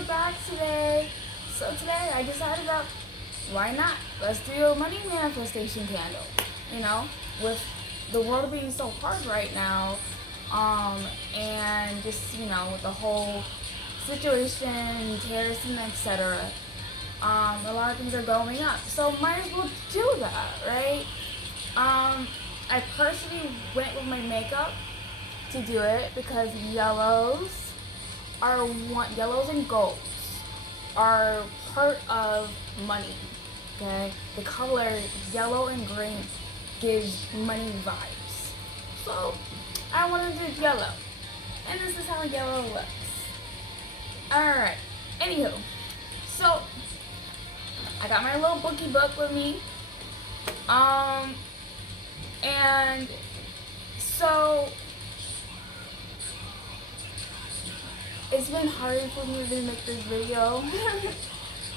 we're back today. So today I decided that why not? Let's do a money manifestation candle. You know, with the world being so hard right now, and just with the whole situation, tariffs and etc. A lot of things are going up, so might as well do that, right? I personally went with my makeup to do it because yellows and golds are part of money. Okay, the color yellow and green gives money vibes. So I wanted to do yellow, and this is how yellow looks. All right. Anywho, so I got my little bookie book with me. And so it's been hard for me to make this video.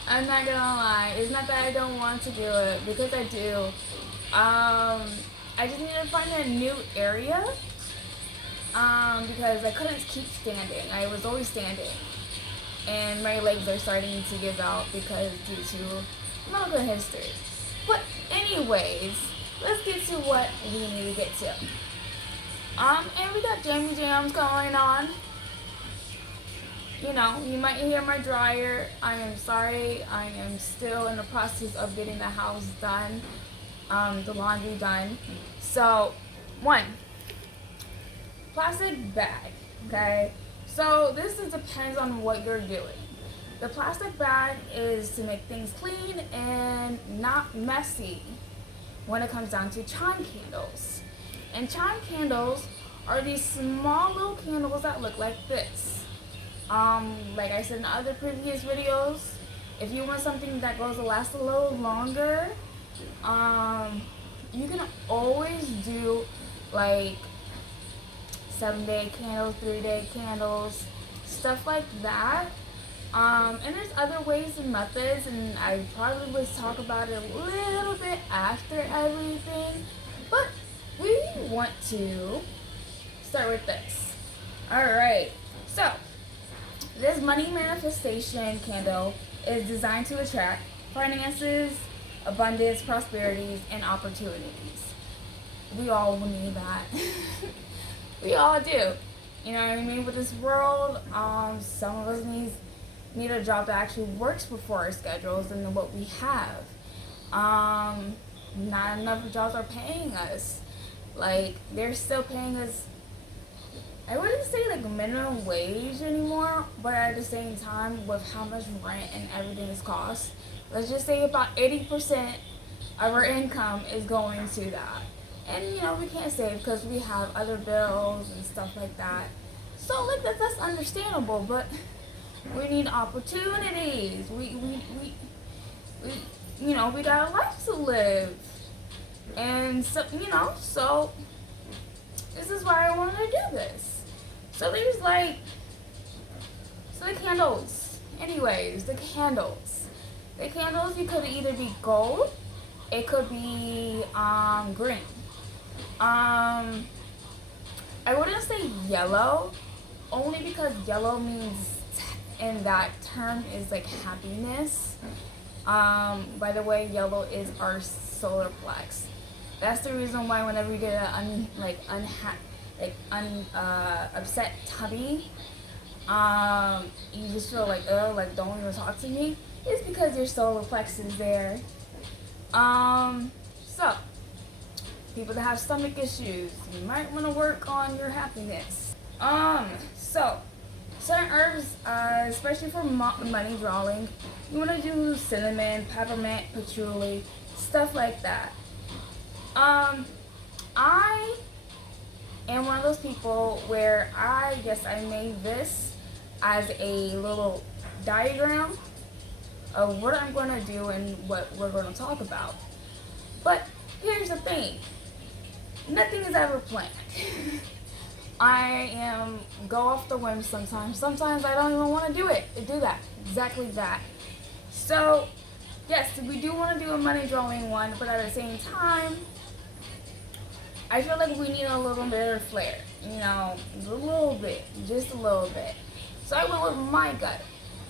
I'm not gonna lie. It's not that I don't want to do it, because I do. I just need to find a new area. Because I couldn't keep standing. I was always standing. And my legs are starting to give out because due to medical history. But anyways, let's get to what we need to get to. And we got jammy jams going on. You might hear my dryer. I am sorry. I am still in the process of getting the house done, the laundry done. So, one, plastic bag, okay? So this depends on what you're doing. The plastic bag is to make things clean and not messy when it comes down to chime candles. And chime candles are these small little candles that look like this. Like I said in other previous videos, if you want something that goes to last a little longer, you can always do like 7-day candles, 3-day candles, stuff like that. And there's other ways and methods, and I probably would talk about it a little bit after everything. But we want to start with this. Alright, so this money manifestation candle is designed to attract finances, abundance, prosperities, and opportunities. We all need that. We all do. You know what I mean? With this world, some of us need a job that actually works for our schedules and what we have. Not enough jobs are paying us. Like, they're still paying us, I wouldn't say like minimum wage anymore, but at the same time, with how much rent and everything is cost, let's just say about 80% of our income is going to that. And we can't save because we have other bills and stuff like that. So like that's understandable, but we need opportunities. We got a life to live. And so so this is why I wanted to do this. So there's the candles. Anyways, the candles. The candles, you could either be gold, it could be green. I wouldn't say yellow, only because yellow means in that term is like happiness. By the way, yellow is our solar plex. That's the reason why whenever you get an upset tummy, you just feel like, oh, like don't even talk to me. It's because your solar plex is there. So people that have stomach issues, you might want to work on your happiness. So certain herbs, especially for money drawing, you want to do cinnamon, peppermint, patchouli, stuff like that. I am one of those people where I made this as a little diagram of what I'm going to do and what we're going to talk about. But here's the thing. Nothing is ever planned. I go off the whim sometimes. Sometimes I don't even want to do that. Exactly that. So, yes, we do want to do a money drawing one, but at the same time, I feel like we need a little bit of flair. A little bit. Just a little bit. So I went with my gut.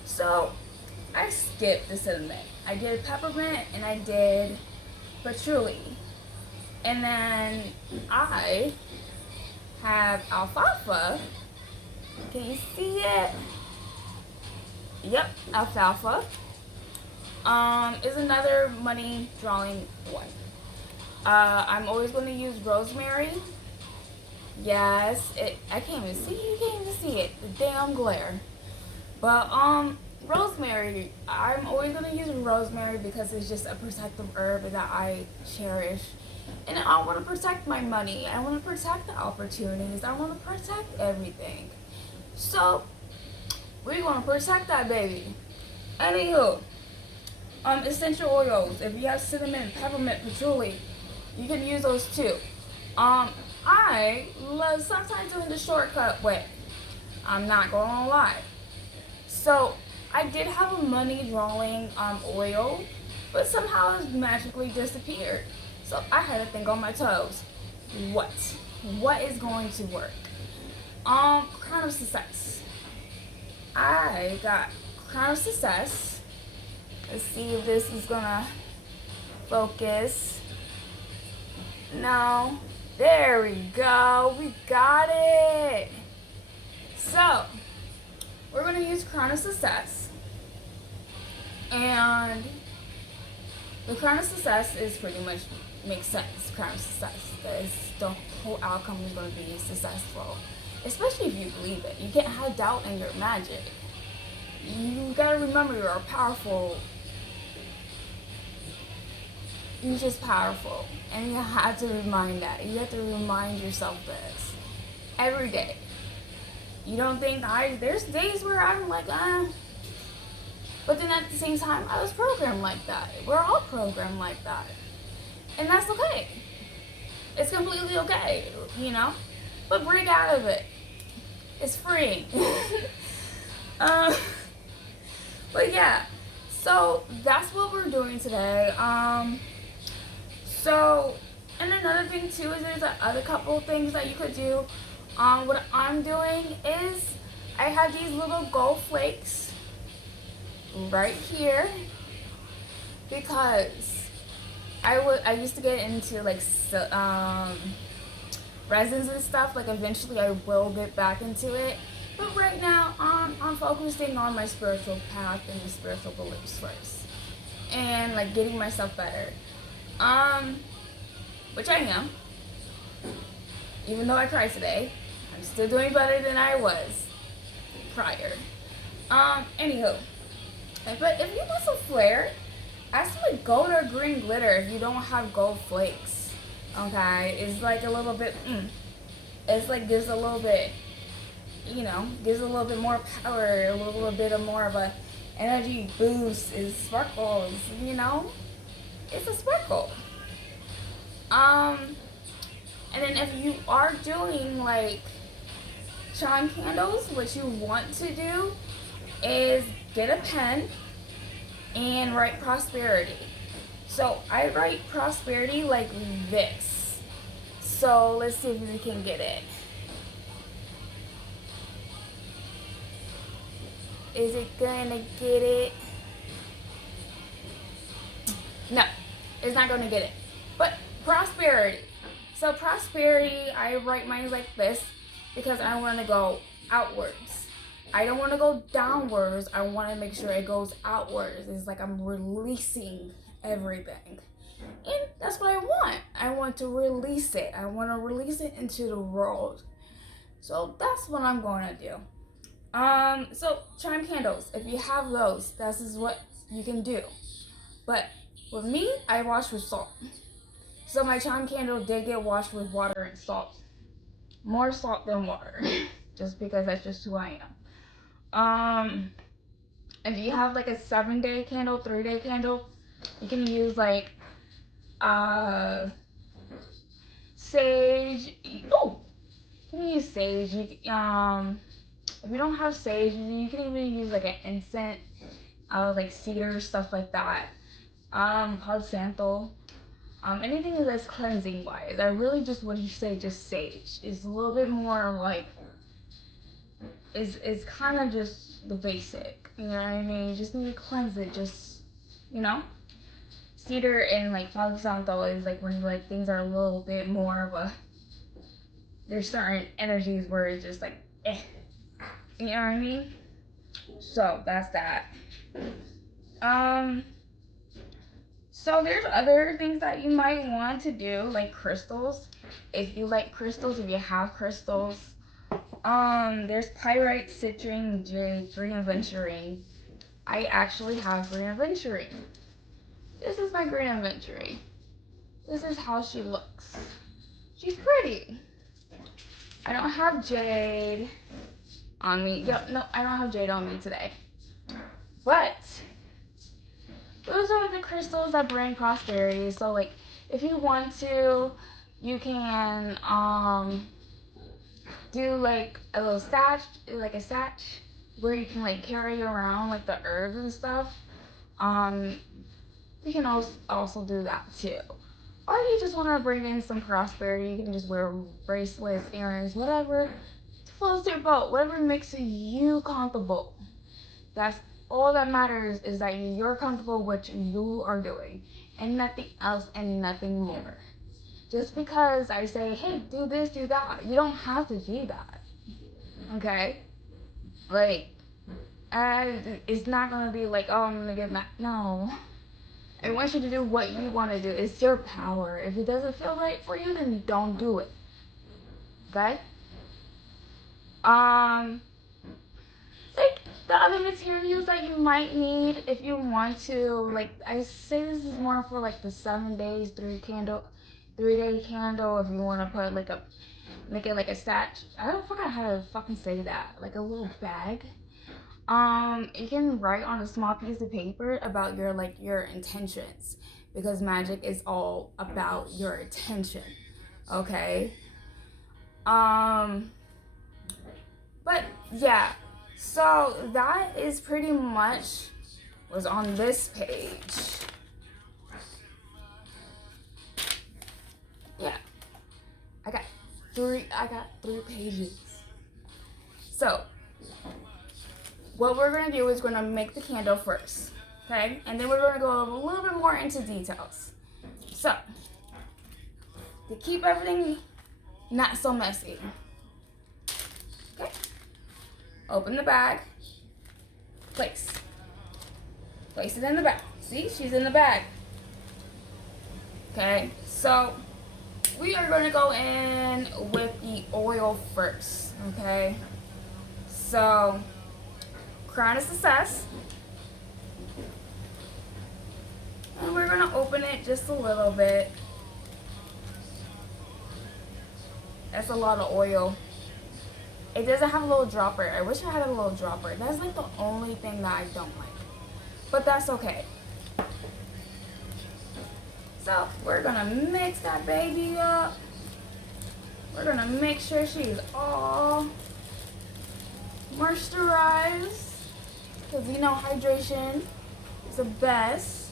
So I skipped the cinnamon. I did peppermint and I did patchouli. And then I have alfalfa. Can you see it? Yep, alfalfa. Is another money drawing one. I'm always going to use rosemary. Yes, I can't even see. You can't even see it. The damn glare. But rosemary. I'm always going to use rosemary because it's just a protective herb that I cherish. And I want to protect my money. I want to protect the opportunities. I want to protect everything. So we're going to protect that baby. Anywho, essential oils. If you have cinnamon, peppermint, patchouli, you can use those too. I love sometimes doing the shortcut way. I'm not gonna lie. So I did have a money drawing oil, but somehow it magically disappeared. So I had to think on my toes. What? What is going to work? Crown of Success. I got Crown of Success. Let's see if this is gonna focus. No. There we go. We got it. So, we're going to use Crown of Success. And the Crown of Success is pretty much makes sense. Crown of Success. The whole outcome is going to be successful. Especially if you believe it. You can't have doubt in your magic. You got to remember you're powerful. You're just powerful. And you have to remind that. You have to remind yourself this. Every day. You don't think there's days where I'm like, But then at the same time, I was programmed like that. We're all programmed like that. And that's okay. It's completely okay, you know? But break out of it. It's free. But yeah. So that's what we're doing today. So, and another thing too is there's other couple of things that you could do. What I'm doing is I have these little gold flakes right here because I used to get into like resins and stuff. Like eventually I will get back into it, but right now I'm focusing on my spiritual path and the spiritual beliefs first, and like getting myself better. Which I am. Even though I cried today, I'm still doing better than I was prior. Anywho. But if you want some flair, add some like gold or green glitter if you don't have gold flakes. Okay? It's like a little bit, it's like gives a little bit, gives a little bit more power, a little bit of more of a energy boost. It sparkles, It's a sparkle. And then if you are doing like chime candles, what you want to do is get a pen and write prosperity. So I write prosperity like this. So let's see if we can get it. Is it gonna get it? No, it's not gonna get it. But prosperity. So prosperity, I write mine like this because I want to go outwards. I don't want to go downwards. I want to make sure it goes outwards. It's like I'm releasing everything. And that's what I want. I want to release it. I want to release it into the world. So that's what I'm going to do. So chime candles, if you have those, this is what you can do. But with me, I wash with salt. So my chime candle did get washed with water and salt. More salt than water. Just because that's just who I am. If you have like a 7-day candle, 3-day candle, you can use like sage. Oh, you can use sage. If you don't have sage, you can even use like an incense, like cedar, stuff like that. Called santal. Anything that's cleansing wise, I really just would say just sage. It's a little bit more like is kind of just the basic. You know what I mean? You just need to cleanse it. Just, you know. Cedar and like Palo Santo is like when like things are a little bit more of a. There's certain energies where it's just like, eh. You know what I mean? So that's that. Um. So there's other things that you might want to do, like crystals. If you like crystals, if you have crystals, there's pyrite, citrine, jade, green aventurine. I actually have green aventurine. This is my green aventurine. This is how she looks. She's pretty. I don't have jade on me. Yep, no, I don't have jade on me today. But those are the crystals that bring prosperity. So like if you want to, you can do like a little satch, like a satch where you can like carry around like the herbs and stuff. Um you can also do that too. Or you just want to bring in some prosperity, you can just wear bracelets, earrings, whatever floats your boat, whatever makes you comfortable. That's all that matters, is that you're comfortable with what you are doing and nothing else and nothing more. Just because I say, hey, do this, do that, you don't have to do that. Okay? Like, it's not gonna be like, oh, I'm gonna get mad. No. I want you to do what you want to do. It's your power. If it doesn't feel right for you, then don't do it. Okay? Like the other materials that you might need if you want to, like I say this is more for like the 7 days, 3-day candle. If you want to put like make it like a satch. I don't forget how to fucking say that. Like a little bag. You can write on a small piece of paper about your intentions, because magic is all about your intention. Okay. But yeah, so that is pretty much was on this page. Yeah, I got three pages. So what we're gonna do is we're gonna make the candle first, okay, and then we're gonna go a little bit more into details. So to keep everything not so messy, okay, open the bag, place it in the bag. See, she's in the bag. Okay, so we are going to go in with the oil first. Okay, so crown of success, and we're going to open it just a little bit. That's a lot of oil. It doesn't have a little dropper. I wish I had a little dropper. That's like the only thing that I don't like, but that's okay. So we're gonna mix that baby up. We're gonna make sure she's all moisturized, because you know hydration is the best.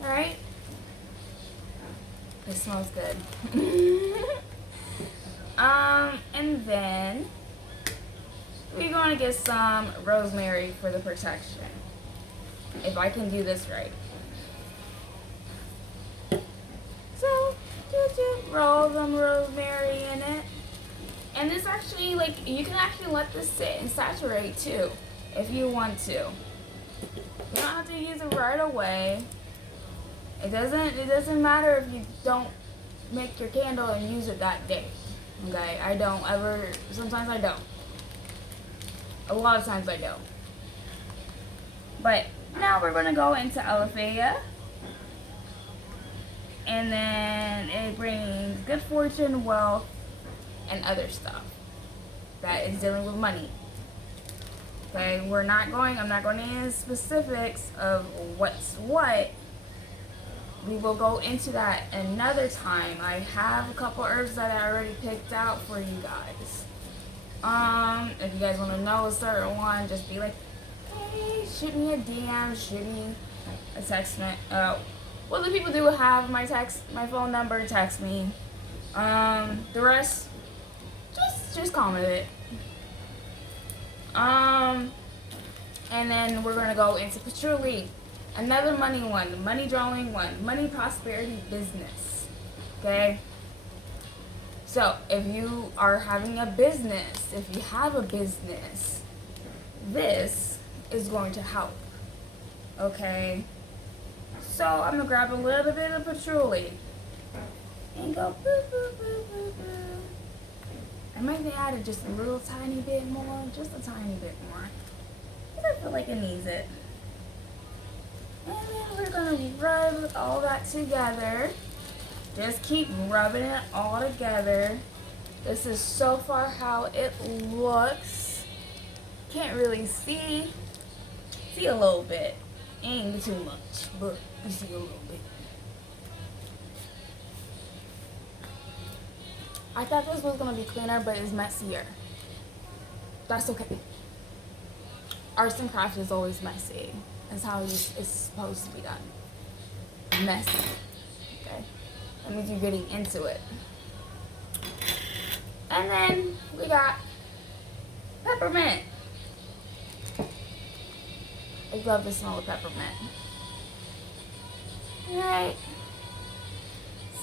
All right. It smells good. And then we're gonna get some rosemary for the protection. If I can do this right. So, roll some rosemary in it. And this actually, like, you can actually let this sit and saturate too, if you want to. You don't have to use it right away. It doesn't matter if you don't make your candle and use it that day. Okay, I don't ever, sometimes I don't. A lot of times I don't. But now we're gonna go into Aletheia. And then it brings good fortune, wealth, and other stuff that is dealing with money. Okay, I'm not going into specifics of what's what. We will go into that another time. I have a couple herbs that I already picked out for you guys. If you guys want to know a certain one, just be like, hey, shoot me a DM, shoot me a text. Well, the people do have my phone number, text me. The rest, just comment it. And then we're gonna go into patchouli, another money one, money drawing one, money prosperity business. Okay. So if you are having a business, if you have a business, this is going to help. Okay. So I'm gonna grab a little bit of patchouli and go boo boo boo boo boo. I might add it just a little tiny bit more, just a tiny bit more. I feel like it needs it. And then we're gonna rub all that together. Just keep rubbing it all together. This is so far how it looks. Can't really see. See a little bit. Ain't too much, but you see a little bit. I thought this was gonna be cleaner, but it's messier. That's okay. Arts and crafts is always messy. That's how it's supposed to be done. Messy. Okay? That means you're getting into it. And then we got peppermint. I love the smell of peppermint. Alright.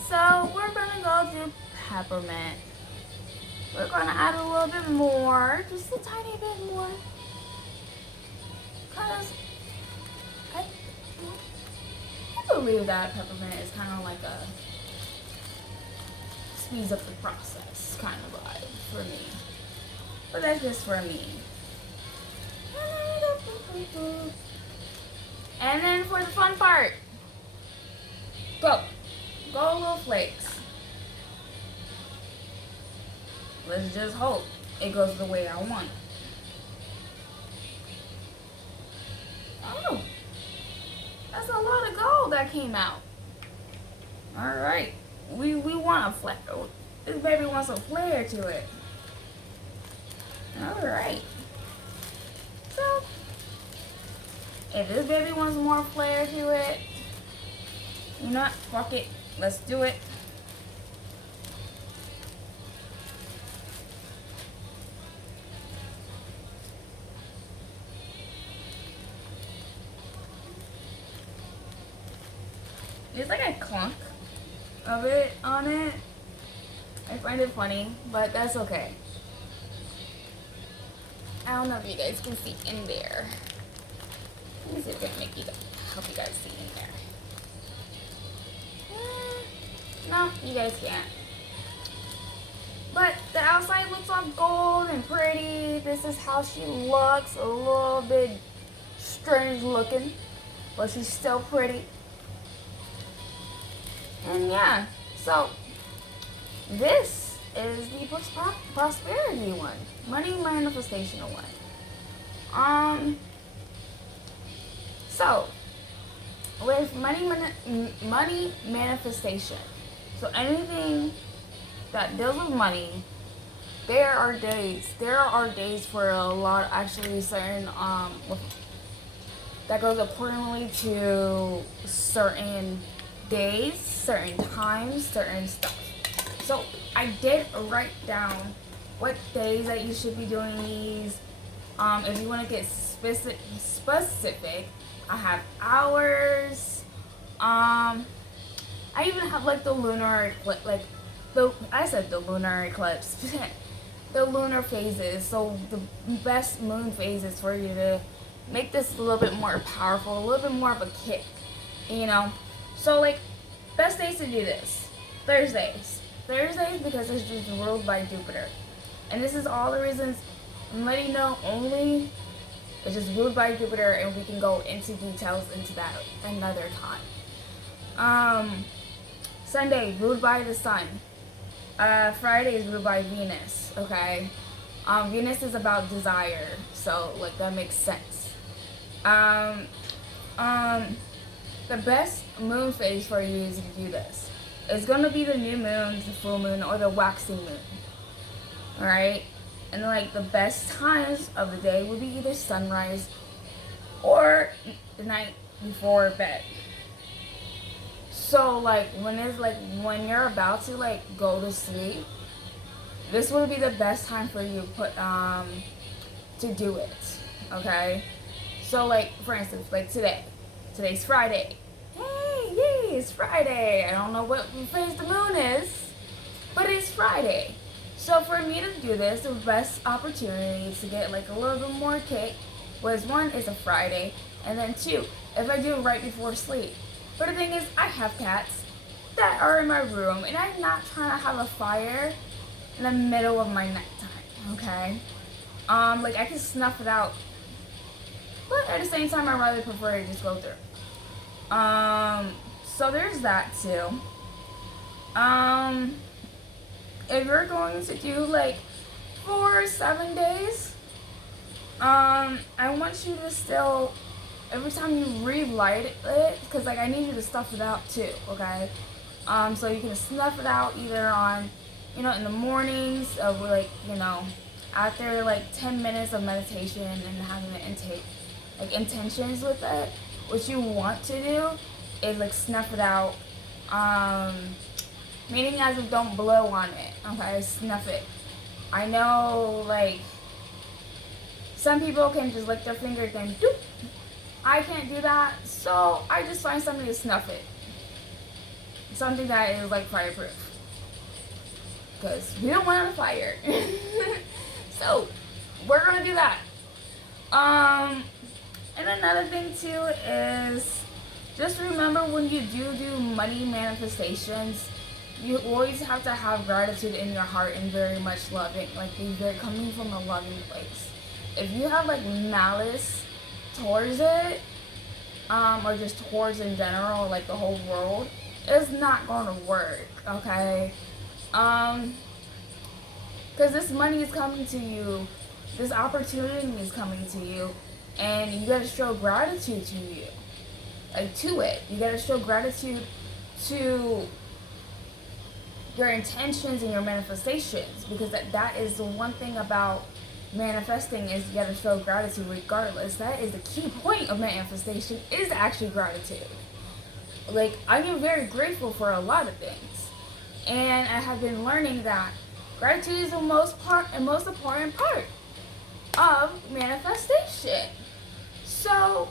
So we're gonna go do peppermint. We're gonna add a little bit more, just a tiny bit more. Because I believe that peppermint is kind of like a speeds up the process kind of vibe for me. But that's just for me. And then for the fun part, go little flakes. Let's just hope it goes the way I want. Oh, that's a lot of gold that came out. All right, we want a flair. This baby wants a flair to it. All right. So, if this baby wants more flair to it, you know what? Fuck it. Let's do it. There's like a clunk of it on it. I find it funny, but that's okay. I don't know if you guys can see in there. Let me see if I can help you guys see in there. No, you guys can't. But the outside looks all gold and pretty. This is how she looks. A little bit strange looking, but she's still pretty. And yeah, so this is the prosperity one, money manifestation one. So with money manifestation, so anything that deals with money, there are days for a lot, actually certain that goes accordingly to certain days, certain times, certain stuff. So I did write down what days that you should be doing these. If you want to get specific, I have hours. I even have like the lunar eclipse, the lunar eclipse, the lunar phases. So the best moon phases for you to make this a little bit more powerful, a little bit more of a kick, you know. So like, best days to do this, Thursdays because it's just ruled by Jupiter, and this is all the reasons I'm letting you know. Only it's just ruled by Jupiter, and we can go into details into that another time. Sunday ruled by the sun. Friday is ruled by Venus. Okay, Venus is about desire, so like that makes sense. The best moon phase for you is to do this. It's gonna be the new moon, the full moon, or the waxing moon. Alright? And like the best times of the day would be either sunrise or the night before bed. So like when you're about to like go to sleep, this would be the best time for you to do it. Okay? So, like, for instance, like today. Today's Friday. Hey, yay, it's Friday. I don't know what phase the moon is, but it's Friday. So for me to do this, the best opportunity to get like a little bit more cake was, one, is a Friday, and then two, if I do it right before sleep. But the thing is, I have cats that are in my room, and I'm not trying to have a fire in the middle of my nighttime, okay? Like, I can snuff it out, but at the same time, I rather prefer to just go through. So there's that too. If you're going to do like 4 or 7 days, I want you to still, every time you relight it, because like I need you to stuff it out too, okay? So you can snuff it out either on, in the mornings of like, after like 10 minutes of meditation and having an intake, like intentions with it. What you want to do is like snuff it out, meaning as if don't blow on it, okay? Snuff it. I know, like, some people can just lick their finger and doop. I can't do that, so I just find something to snuff it. Something that is like fireproof, because we don't want a fire. So we're gonna do that. And another thing too is just remember, when you do money manifestations, you always have to have gratitude in your heart and very much loving, like be very coming from a loving place. If you have like malice towards it, or just towards in general, like the whole world, it's not going to work, okay? Because this money is coming to you, this opportunity is coming to you, and you gotta show gratitude to you, like to it. You gotta show gratitude to your intentions and your manifestations, because that is the one thing about manifesting, is you gotta show gratitude regardless. That is the key point of manifestation, is actually gratitude. Like, I am very grateful for a lot of things, and I have been learning that gratitude is the most important part of manifestation. So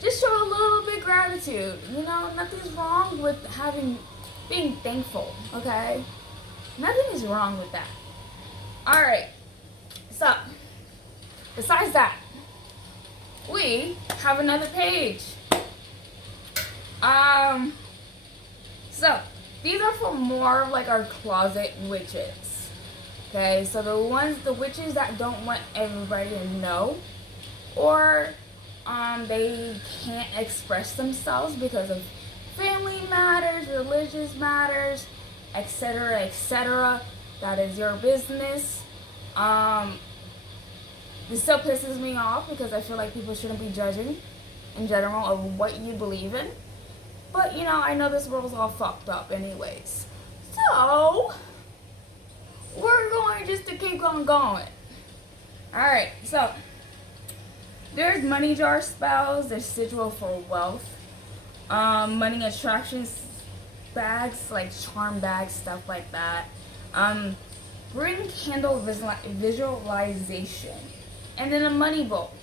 just show a little bit of gratitude. Nothing's wrong with being thankful, okay? Nothing is wrong with that. Alright, so besides that, we have another page. So these are for more of like our closet witches. Okay, so the witches that don't want everybody to know, or they can't express themselves because of family matters, religious matters, etc., etc. That is your business. This still pisses me off, because I feel like people shouldn't be judging in general of what you believe in. But, I know this world's all fucked up anyways. So, we're going just to keep on going. Alright, so, there's money jar spells, there's sigil for wealth, money attraction bags, like charm bags, stuff like that. Ring candle visualization, and then a money bowl.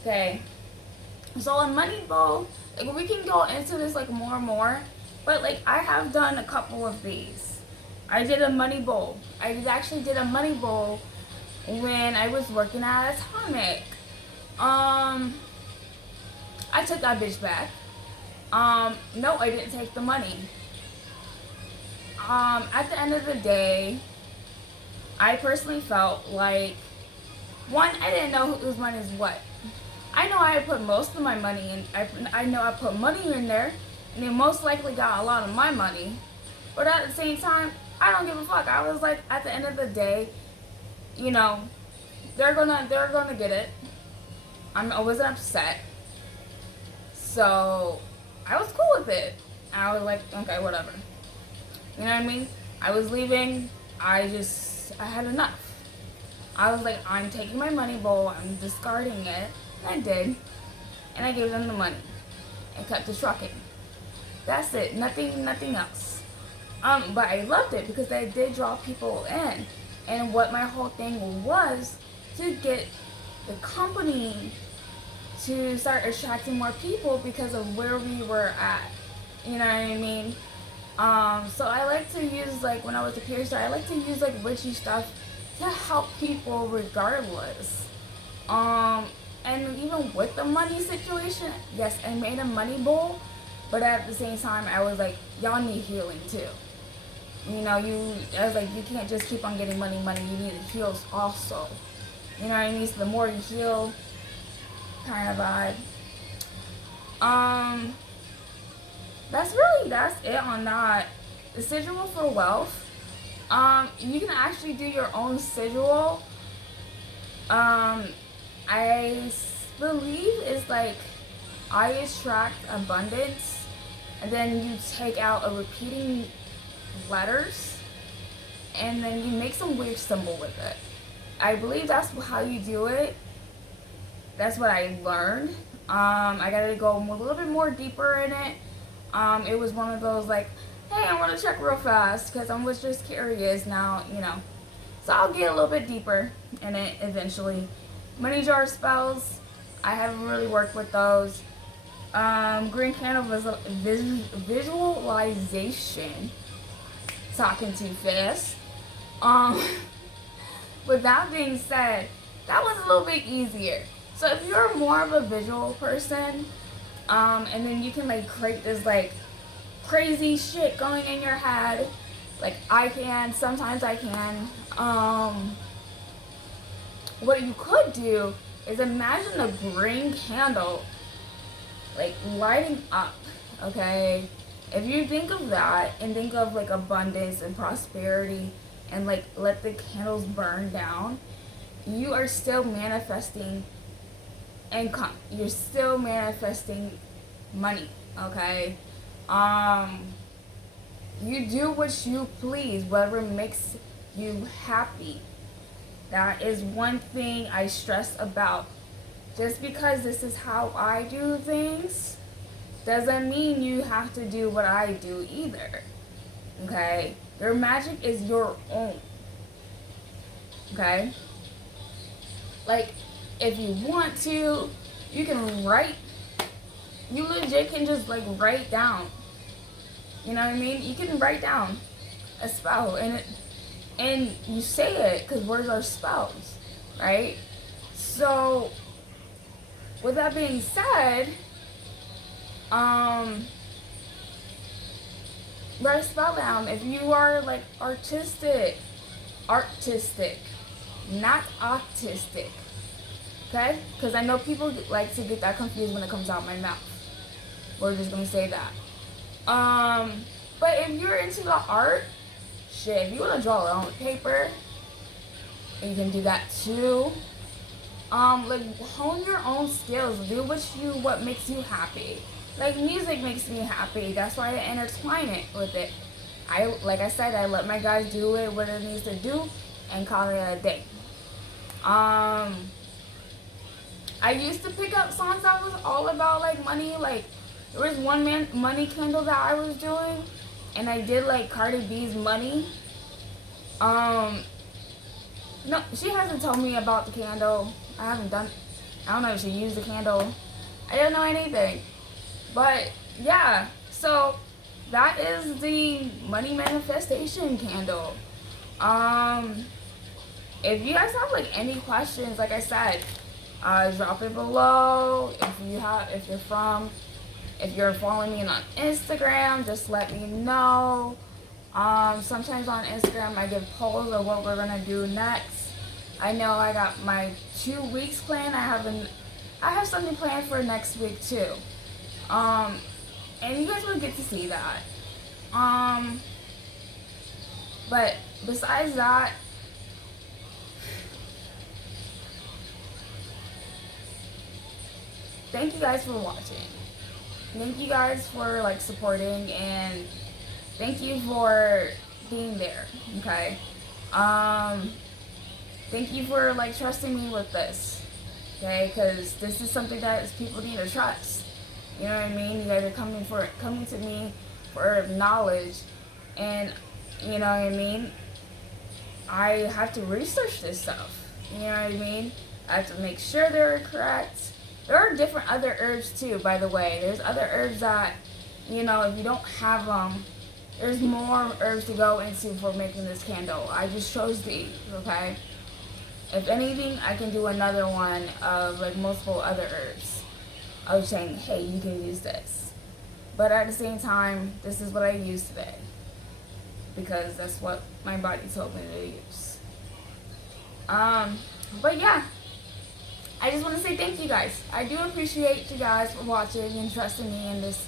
Okay, so a money bowl, like we can go into this like more and more, but like I have done a couple of these. I did a money bowl. I actually did a money bowl when I was working at Atomic. I took that bitch back. No, I didn't take the money. At the end of the day, I personally felt like, one, I didn't know whose money is what. I know I had put most of my money in. I know I put money in there, and they most likely got a lot of my money. But at the same time, I don't give a fuck. I was like, at the end of the day, they're gonna get it. I wasn't upset, so I was cool with it. And I was like, okay, whatever. You know what I mean? I was leaving. I had enough. I was like, I'm taking my money bowl. I'm discarding it. I did, and I gave them the money and kept the trucking. That's it. Nothing else. But I loved it because I did draw people in, and what my whole thing was to get the company to start attracting more people because of where we were at. You know what I mean? So I like to use, like, when I was a piercer, I like to use, like, witchy stuff to help people regardless. And even with the money situation, yes, I made a money bowl, but at the same time, I was like, y'all need healing too. You know, I was like, you can't just keep on getting money, you need to heal also. You know what I mean? So the more you heal, kind of vibe. That's it on that. The sigil for wealth. You can actually do your own sigil. I believe it's like, I attract abundance, and then you take out a repeating letters, and then you make some weird symbol with it. I believe that's how you do it. That's what I learned. I gotta go a little bit more deeper in it. It was one of those like, hey, I want to check real fast because I was just curious now, you know. So I'll get a little bit deeper in it eventually. Money jar spells, I haven't really worked with those. Green candle visualization. Talking too fast. With that being said, that was a little bit easier. So if you're more of a visual person, and then you can like create this like crazy shit going in your head, like I can, sometimes I can. What you could do is imagine a green candle like lighting up, okay? If you think of that and think of like abundance and prosperity and like let the candles burn down, you are still manifesting income. You're still manifesting money, okay? You do what you please, whatever makes you happy. That is one thing I stress about. Just because this is how I do things doesn't mean you have to do what I do either. Okay? Your magic is your own. Okay? Like, if you want to, you can write. You legit can just like write down. You know what I mean? You can write down a spell and you say it because words are spells, right? So, with that being said, write a spell down. If you are like artistic, not autistic, okay? Because I know people like to get that confused when it comes out my mouth. We're just gonna say that. But if you're into the art, shit, if you wanna draw it on paper, you can do that too. Like hone your own skills. Do what makes you happy. Like music makes me happy. That's why I intertwine it with it. Like I said, I let my guys do it what it needs to do and call it a day. I used to pick up songs that was all about like money. Like there was one money candle that I was doing, and I did like Cardi B's Money. No, she hasn't told me about the candle. I don't know if she used the candle. I don't know anything. But yeah, so that is the money manifestation candle. If you guys have like any questions, like I said, drop it below. If you're following me on Instagram, just let me know. Sometimes on Instagram I give polls of what we're gonna do next. I know I got my 2 weeks planned. I have something planned for next week too. And you guys will get to see that. But besides that, thank you guys for watching. Thank you guys for like supporting, and thank you for being there, okay? Thank you for like trusting me with this, okay? Because this is something that people need to trust. You know what I mean? You guys are coming to me for knowledge, and you know what I mean? I have to research this stuff. You know what I mean? I have to make sure they're correct. There are different other herbs too, by the way. There's other herbs that, you know, if you don't have them, there's more herbs to go into for making this candle. I just chose these, okay? If anything, I can do another one of like multiple other herbs. I was saying, hey, you can use this. But at the same time, this is what I use today. Because that's what my body told me to use. But yeah. I just want to say thank you guys. I do appreciate you guys for watching and trusting me in this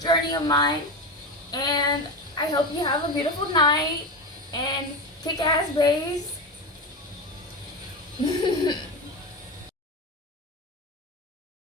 journey of mine. And I hope you have a beautiful night and kick ass bays.